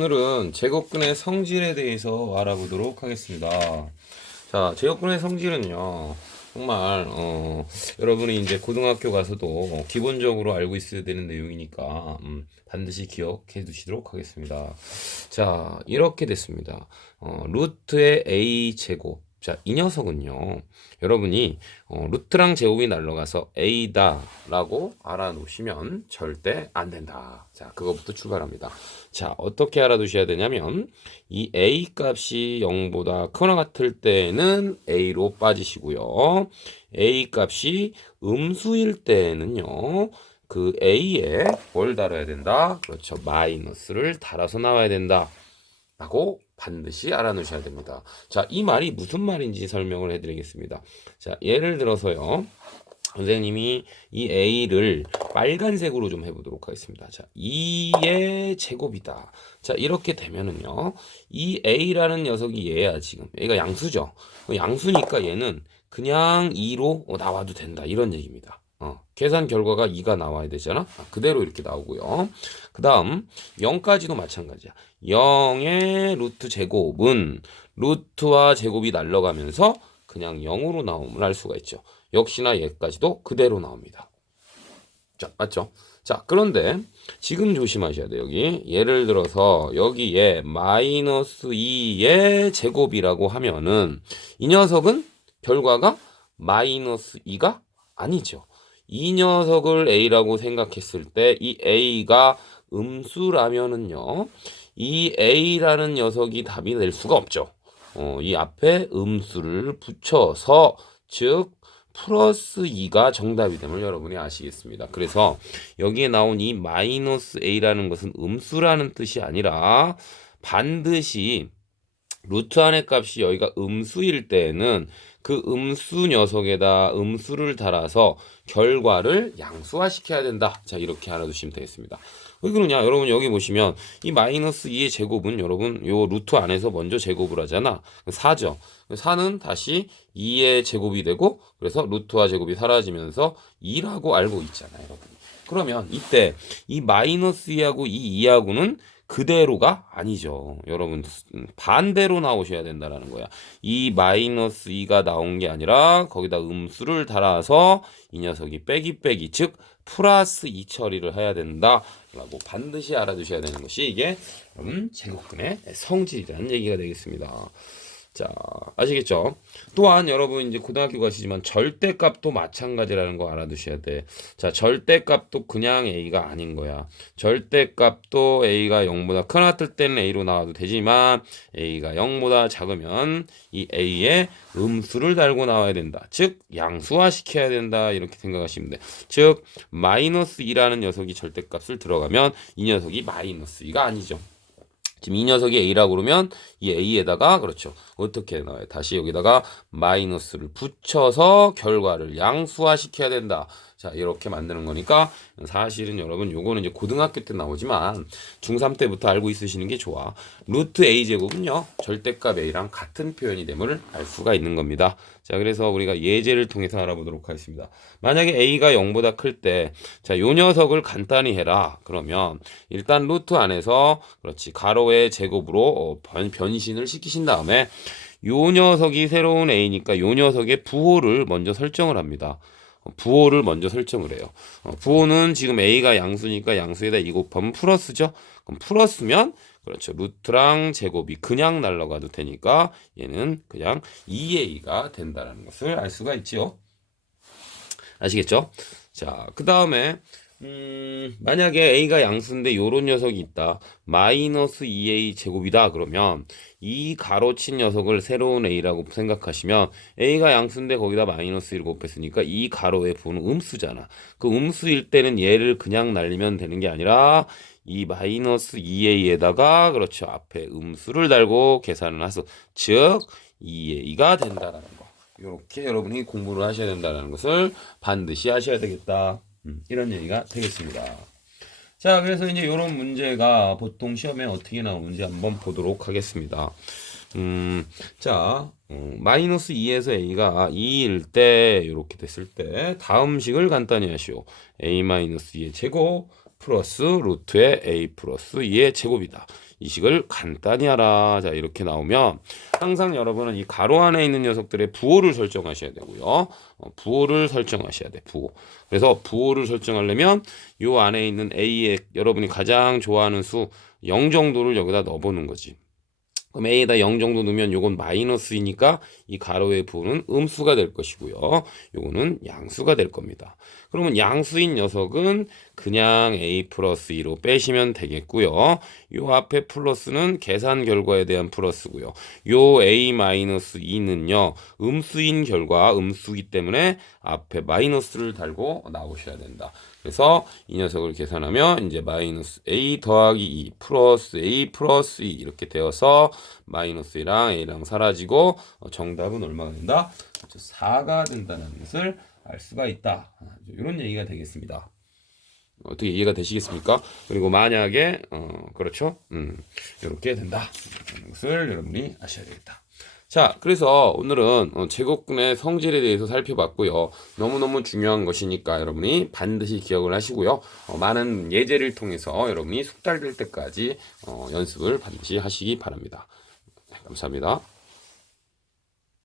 오늘은 제곱근의 성질에 대해서 알아보도록 하겠습니다. 자, 제곱근의 성질은요, 정말, 어, 여러분이 이제 고등학교 가서도 기본적으로 알고 있어야 되는 내용이니까, 음, 반드시 기억해 두시도록 하겠습니다. 자, 이렇게 됐습니다. 어, 루트의 a 제곱. 자, 이 녀석은요, 여러분이 어, 루트랑 제곱이 날라가서 a다라고 알아놓으시면 절대 안 된다. 자, 그거부터 출발합니다. 자, 어떻게 알아두셔야 되냐면 이 a 값이 0보다 크거나 같을 때는 a로 빠지시고요. a 값이 음수일 때는요. 그 a에 뭘 달아야 된다? 그렇죠. 마이너스를 달아서 나와야 된다. 라고 반드시 알아놓으셔야 됩니다. 자, 이 말이 무슨 말인지 설명을 해드리겠습니다. 자, 예를 들어서요. 선생님이 이 a를 빨간색으로 좀 해보도록 하겠습니다. 자, 2의 제곱이다. 자, 이렇게 되면은요. 이 a라는 녀석이 얘야, 지금. 얘가 양수죠. 양수니까 얘는 그냥 2로 나와도 된다. 이런 얘기입니다. 어, 계산 결과가 2가 나와야 되잖아. 아, 그대로 이렇게 나오고요. 그 다음 0까지도 마찬가지야. 0의 루트 제곱은 루트와 제곱이 날라가면서 그냥 0으로 나옴을 알 수가 있죠. 역시나 얘까지도 그대로 나옵니다. 자, 맞죠? 자, 그런데 지금 조심하셔야 돼요. 여기 예를 들어서 여기에 마이너스 2의 제곱이라고 하면은 이 녀석은 결과가 마이너스 2가 아니죠. 이 녀석을 A라고 생각했을 때 이 A가 음수라면은요. 이 A라는 녀석이 답이 될 수가 없죠. 어, 이 앞에 음수를 붙여서 즉 플러스 2가 정답이 됨을 여러분이 아시겠습니다. 그래서 여기에 나온 이 마이너스 A라는 것은 음수라는 뜻이 아니라 반드시 루트 안의 값이 여기가 음수일 때에는 그 음수 녀석에다 음수를 달아서 결과를 양수화 시켜야 된다. 자, 이렇게 알아두시면 되겠습니다. 왜 그러냐? 여러분 여기 보시면 이 마이너스 2의 제곱은 여러분 요 루트 안에서 먼저 제곱을 하잖아. 4죠. 4는 다시 2의 제곱이 되고 그래서 루트와 제곱이 사라지면서 2라고 알고 있잖아요, 여러분. 그러면 이때 이 마이너스 2하고 이 2하고는 그대로가 아니죠. 여러분 반대로 나오셔야 된다라는 거야. 이 마이너스 2가 나온 게 아니라 거기다 음수를 달아서 이 녀석이 빼기 빼기 즉 플러스 2 처리를 해야 된다라고 반드시 알아두셔야 되는 것이 이게 음, 제곱근의 성질이라는 얘기가 되겠습니다. 자, 아시겠죠? 또한 여러분 이제 고등학교 가시지만 절대값도 마찬가지라는 거 알아두셔야 돼. 자, 절대값도 그냥 A가 아닌 거야. 절대값도 A가 0보다 큰 같을 때는 A로 나와도 되지만 A가 0보다 작으면 이 A에 음수를 달고 나와야 된다. 즉, 양수화 시켜야 된다. 이렇게 생각하시면 돼. 즉, 마이너스 2라는 녀석이 절대값을 들어가면 이 녀석이 마이너스 2가 아니죠. 지금 이 녀석이 A라고 그러면 이 A에다가 그렇죠. 어떻게 나와요? 다시 여기다가 마이너스를 붙여서 결과를 양수화 시켜야 된다. 자, 이렇게 만드는 거니까 사실은 여러분 요거는 이제 고등학교 때 나오지만 중3 때부터 알고 있으시는 게 좋아. 루트 A 제곱은요. 절대값 A랑 같은 표현이 됨을 알 수가 있는 겁니다. 자, 그래서 우리가 예제를 통해서 알아보도록 하겠습니다. 만약에 A가 0보다 클 때, 자, 요 녀석을 간단히 해라. 그러면 일단 루트 안에서 그렇지. 가로의 제곱으로 어, 변, 변신을 시키신 다음에 요 녀석이 새로운 A니까 요 녀석의 부호를 먼저 설정을 합니다. 부호를 먼저 설정을 해요. 어, 부호는 지금 a가 양수니까 양수에다 2 곱하면 플러스죠. 그럼 플러스면 그렇죠. 루트랑 제곱이 그냥 날라가도 되니까 얘는 그냥 2a가 된다는 것을 알 수가 있지요. 아시겠죠? 자, 그 다음에 음, 만약에 a가 양수인데 요런 녀석이 있다. 마이너스 2a 제곱이다. 그러면 이 가로친 녀석을 새로운 a라고 생각하시면 a가 양수인데 거기다 마이너스 1을 곱했으니까 이 가로의 부는 음수잖아. 그 음수일 때는 얘를 그냥 날리면 되는 게 아니라 이 마이너스 2a에다가 그렇죠. 앞에 음수를 달고 계산을 해서 즉 2a가 된다라는 거. 이렇게 여러분이 공부를 하셔야 된다는 것을 반드시 하셔야 되겠다. 음, 이런 얘기가 되겠습니다. 자, 그래서 이제 이런 문제가 보통 시험에 어떻게 나오는지 한번 보도록 하겠습니다. 음, 자, 음, 마이너스 2에서 a가 2일 때 이렇게 됐을 때 다음 식을 간단히 하시오. a 마이너스 2의 제곱 플러스 루트의 a 플러스 2의 제곱이다. 이 식을 간단히 하라. 자, 이렇게 나오면 항상 여러분은 이 가로 안에 있는 녀석들의 부호를 설정하셔야 되고요. 어, 부호를 설정하셔야 돼. 부호. 그래서 부호를 설정하려면 요 안에 있는 A의 여러분이 가장 좋아하는 수 0 정도를 여기다 넣어보는 거지. 그럼 A에다 0 정도 넣으면 요건 마이너스이니까 이 가로의 부호는 음수가 될 것이고요. 요거는 양수가 될 겁니다. 그러면 양수인 녀석은 그냥 A 플러스 2로 빼시면 되겠고요. 요 앞에 플러스는 계산 결과에 대한 플러스고요. 요 A 마이너스 2는요. 음수인 결과 음수기 때문에 앞에 마이너스를 달고 나오셔야 된다. 그래서 이 녀석을 계산하면 이제 마이너스 A 더하기 2 플러스 A 플러스 2 이렇게 되어서 마이너스 1랑 A랑 사라지고 어, 정답은 얼마가 된다? 4가 된다는 것을 알 수가 있다. 이런 얘기가 되겠습니다. 어떻게 이해가 되시겠습니까? 그리고 만약에 어 그렇죠, 음 이렇게 된다. 것을 여러분이 아셔야 되겠다. 자, 그래서 오늘은 어, 제곱근의 성질에 대해서 살펴봤고요. 너무너무 중요한 것이니까 여러분이 반드시 기억을 하시고요. 어, 많은 예제를 통해서 여러분이 숙달될 때까지 어, 연습을 반드시 하시기 바랍니다. 네, 감사합니다.